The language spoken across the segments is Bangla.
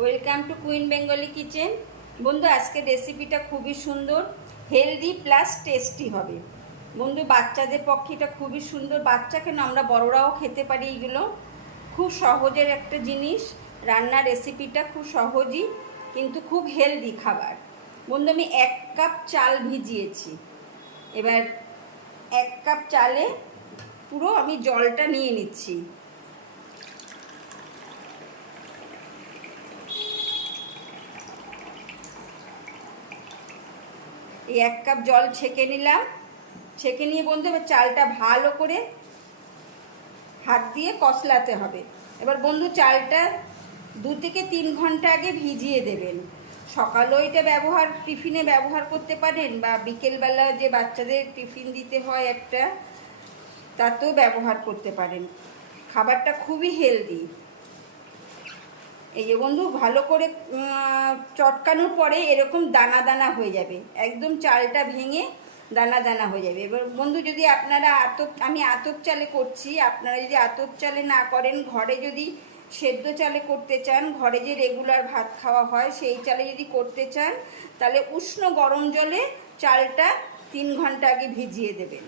Welcome to queen Bengali kitchen. বন্ধু, আজকের রেসিপিটা খুবই সুন্দর, হেলদি প্লাস টেস্টি হবে। বন্ধু, বাচ্চাদের পক্ষে এটা খুবই সুন্দর। বাচ্চা কেন, আমরা বড়রাও খেতে পারি। এইগুলো খুব সহজের একটা জিনিস। রান্নার রেসিপিটা খুব সহজই, কিন্তু খুব হেলদি খাবার। বন্ধু, আমি 1 কাপ চাল ভিজিয়েছি। এবার 1 কাপ চালে পুরো আমি জলটা নিয়ে নিচ্ছি। এই 1 কাপ জল ছেঁকে নিলাম। ছেঁকে নিয়ে বন্ধু, এবার চালটা ভালো করে হাত দিয়ে কষলাতে হবে। এবার বন্ধু, চালটা 2 থেকে 3 ঘন্টা আগে ভিজিয়ে দেবেন। সকালেও এটা টিফিনে ব্যবহার করতে পারেন, বা বিকেলবেলা যে বাচ্চাদের টিফিন দিতে হয় একটা, তাতেও ব্যবহার করতে পারেন। খাবারটা খুবই হেলদি। এই যে বন্ধু, ভালো করে চটকানোর পরে এরকম দানা দানা হয়ে যাবে, একদম চালটা ভেঙে দানা দানা হয়ে যাবে। এবার বন্ধু, যদি আপনারা আমি আতপ চালে করছি, আপনারা যদি আতপ চালে না করেন, ঘরে যদি সেদ্ধ চালে করতে চান, ঘরে যে রেগুলার ভাত খাওয়া হয় সেই চালে যদি করতে চান, তাহলে উষ্ণ গরম জলে চালটা 3 ঘন্টা আগে ভিজিয়ে দেবেন।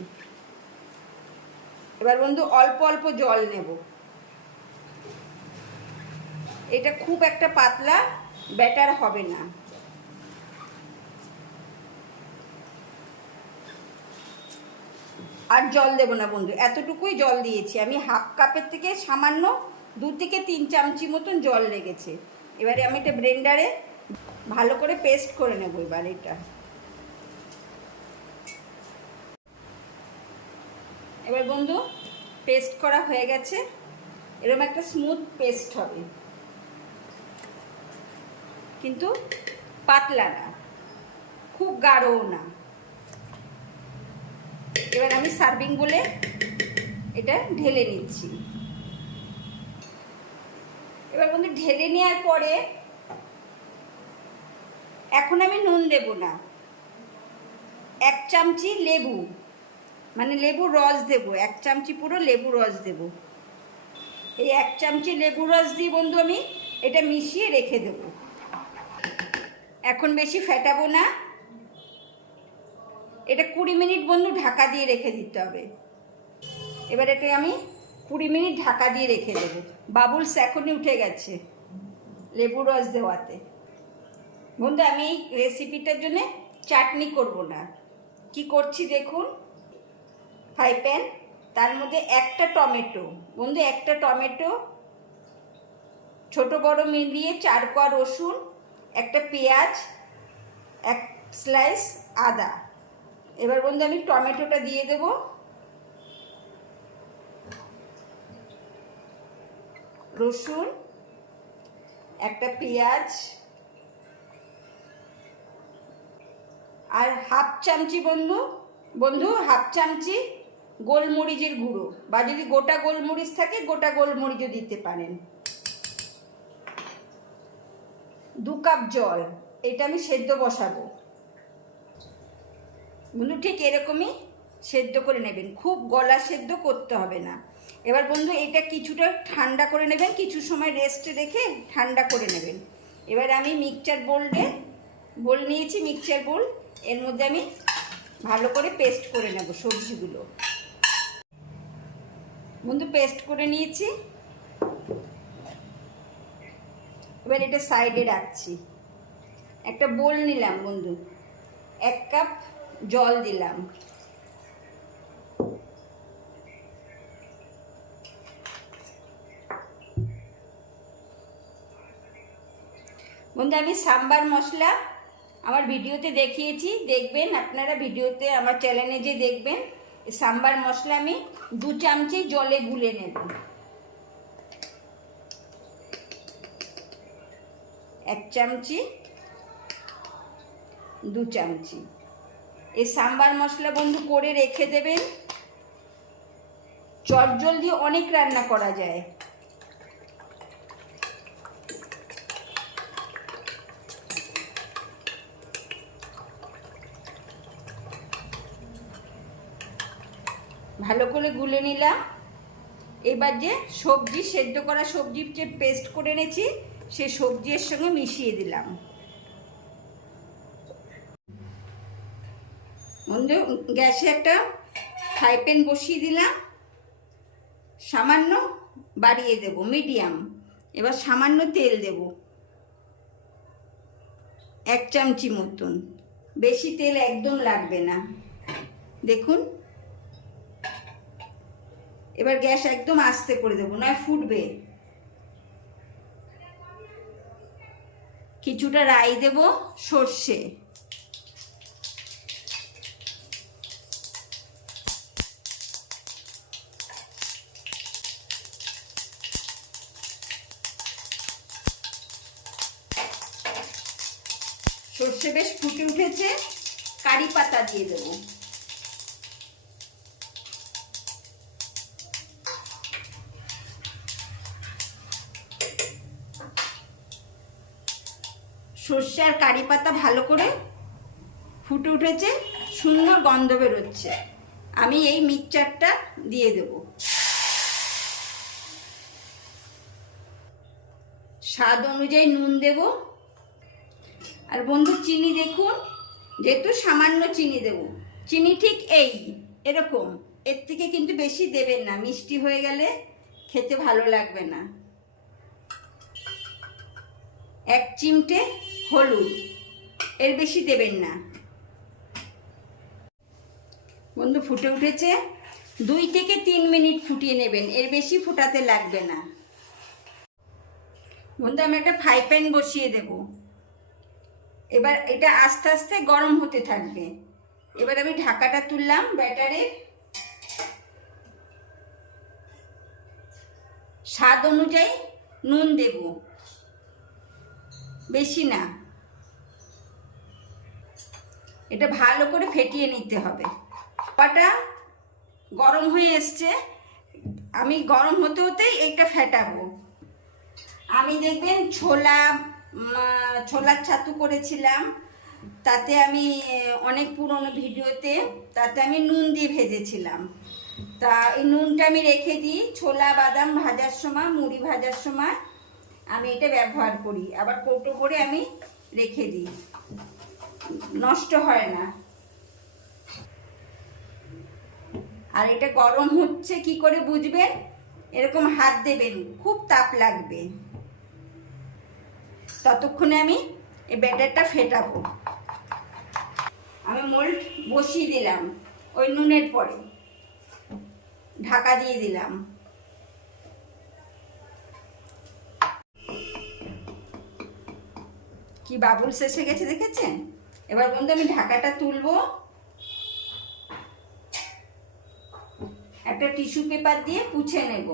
এবার বন্ধু, অল্প অল্প জল নেব। এটা খুব একটা পাতলা ব্যাটার হবে না। আর জল দেব না বন্ধু, এতটুকুই জল দিয়েছি আমি। হাফ কাপের থেকে সামান্য 2 থেকে 3 চামচি মতন জল লেগেছে। এবারে আমি এটা ব্লেন্ডারে ভালো করে পেস্ট করে নেব। এবার এটা এবার বন্ধু, পেস্ট করা হয়ে গেছে। এরকম একটা স্মুথ পেস্ট হবে, কিন্তু পাতলা না, খুব গাঢ়ও না। এবার আমি সার্ভিং বলে এটা ঢেলে নিচ্ছি। এবার বন্ধু, ঢেলে নেওয়ার পরে এখন আমি নুন দেব না। 1 চামচি লেবু, মানে লেবুর রস দেব। 1 চামচি পুরো লেবুর রস দেব। এই 1 চামচি লেবুর রস দিয়ে বন্ধু আমি এটা মিশিয়ে রেখে দেব। এখন বেশি ফেটাবো না। এটা 20 মিনিট বন্ধু ঢাকা দিয়ে রেখে দিতে হবে। এবার এটা আমি 20 মিনিট ঢাকা দিয়ে রেখে দেবো। বাবুলস এখনই উঠে গেছে লেবুর রস দেওয়াতে। বন্ধু, আমি এই রেসিপিটার জন্য চাটনি করব না। কি করছি দেখুন। ফ্রাই প্যান, তার মধ্যে একটা টমেটো। বন্ধু, একটা টমেটো, ছোট বড় মিলিয়ে 4 কোয়া রসুন, একটা পেঁয়াজ, 1 স্লাইস আদা। এবার বন্ধু, আমি টমেটোটা দিয়ে দেব। রসুন, একটা পেঁয়াজ, আর হাফ চামচি হাফ চামচি গোলমরিচের গুঁড়ো, বা যদি গোটা গোলমরিচ থাকে গোটা গোলমরিচও দিতে পারেন। 2 কাপ জল। এটা আমি সেদ্ধ বসাবো। বন্ধু, ঠিক এরকমই সেদ্ধ করে নেবেন, খুব গলা সেদ্ধ করতে হবে না। এবার বন্ধু, এটা কিছুটা ঠান্ডা করে নেবেন, কিছু সময় রেস্টে রেখে ঠান্ডা করে নেবেন। এবার আমি বোল নিয়েছি, মিক্সচার বোল। এর মধ্যে আমি ভালো করে পেস্ট করে নেব সবজিগুলো। বন্ধু, পেস্ট করে নিয়েছি। এবার এটা সাইডে রাখছি। একটা বোল নিলাম বন্ধু, 1 কাপ জল দিলাম। বন্ধু, আমি সাম্বার মশলা আমার ভিডিওতে দেখিয়েছি, দেখবেন আপনারা ভিডিওতে, আমার চ্যানেলে যে দেখবেন। এই সাম্বার মশলা আমি 2 চামচি জলে গুলে নেব। 1 চামচি, 2 চামচি। এই সাম্বার মশলা বন্ধু করে রেখে দেবেন। চটজলদি অনেক রান্না করা যায়। ভালো করে গুলে নিলাম। এবার যে সেদ্ধ করা সবজি যে পেস্ট করে এনেছি, সে সবজির সঙ্গে মিশিয়ে দিলাম। বন্ধু গ্যাসে একটা ফ্রাই প্যান বসিয়ে দিলাম, সামান্য বাড়িয়ে দেব, মিডিয়াম। এবার সামান্য তেল দেব, 1 চামচি মতন, বেশি তেল একদম লাগবে না। দেখুন, এবার গ্যাস একদম আস্তে করে দেবো, নয় ফুটবে। কিছুটা রাই দেব, সর্ষে, সর্ষে বেশ ফুটে উঠেছে, কারি পাতা দিয়ে দেব। সর্ষে আর কারি পাতা ভালো করে ফুটে উঠেছে, সুন্দর গন্ধ বেরোচ্ছে। আমি এই মিক্সচারটা দিয়ে দেব। স্বাদ অনুযায়ী নুন দেব। আর বন্ধু চিনি দেখুন, যেহেতু সামান্য চিনি দেব, চিনি ঠিক এরকম, এর থেকে কিন্তু বেশি দেবেন না, মিষ্টি হয়ে গেলে খেতে ভালো লাগবে না। 1 চিমটে হলুদ, এর বেশি দেবেন না। বন্ধু ফুটে উঠেছে, 2 থেকে 3 মিনিট ফুটিয়ে নেবেন, এর বেশি ফোটাতে লাগবে না। বন্ধু আমি একটা ফ্রাই প্যান বসিয়ে দেব। এবার এটা আস্তে আস্তে গরম হতে থাকবে। এবার আমি ঢাকাটা তুললাম ব্যাটারের। স্বাদ অনুযায়ী নুন দেব, বেশি না। এটা ভালো করে ফেটিয়ে নিতে হবে। পাটা গরম হয়ে এসছে, আমি গরম হতে হতেই এটা ফেটাবো। আমি দেখবেন ছোলার ছাতু করেছিলাম, তাতে আমি অনেক পুরনো ভিডিওতে, তাতে আমি নুন দিয়ে ভেজেছিলাম। তা এই নুনটা আমি রেখে দিই, ছোলা বাদাম ভাজার সময়, মুড়ি ভাজার সময় আমি এটা ব্যবহার করি। আবার কৌটো করে আমি রেখে দিই, নষ্ট হয় না। আর এটা গরম হচ্ছে কি করে বুঝবেন? এরকম হাত দেবেন, খুব তাপ লাগবে। ততক্ষণে আমি এই ব্যাটারটা ফেটাবো। আমি মোল্ড বসিয়ে দিলাম, ওই নুনের পরে ঢাকা দিয়ে দিলাম। কি বাবুলস এসে গেছে দেখেছেন? এবার বন্ধু আমি ঢাকাটা তুলবো, একটা টিস্যু পেপার দিয়ে পুছে নেব।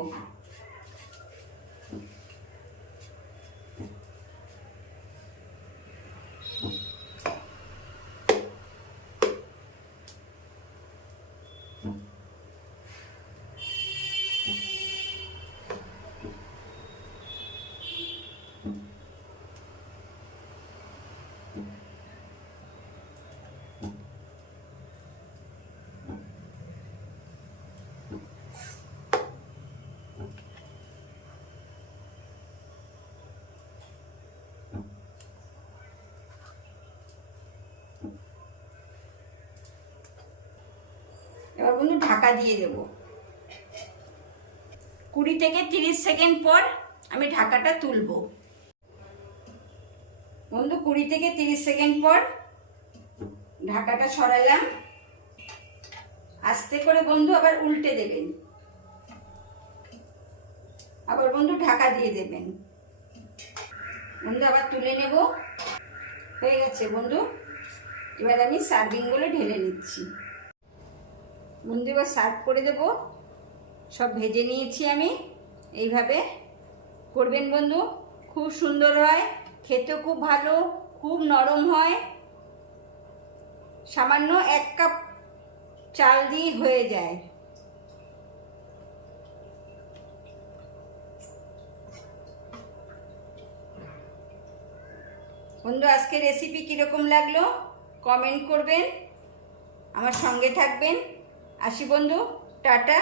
এবার বন্ধু ঢাকা দিয়ে দেব। 20 থেকে 30 সেকেন্ড পর আমি ঢাকাটা তুলব। বন্ধু 20 থেকে 30 সেকেন্ড পর ঢাকাটা সরালাম। আস্তে করে বন্ধু আবার উল্টে দেবেন, আবার বন্ধু ঢাকা দিয়ে দেবেন। বন্ধু আবার তুলে নেব। হয়ে গেছে বন্ধু। এবার আমি সার্ভিং বলে ঢেলে নিচ্ছি। বন্ধু এবার সার্ভ করে দেব। সব ভেজে নিয়েছি আমি, এইভাবে করবেন বন্ধু, খুব সুন্দর হয়, খেতেও খুব ভালো, খুব নরম হয়। সামান্য 1 কাপ চাল দিয়ে হয়ে যায়। বন্ধু আজকের রেসিপি কীরকম লাগলো কমেন্ট করবেন, আমার সঙ্গে থাকবেন। আসি বন্ধু, টাটা।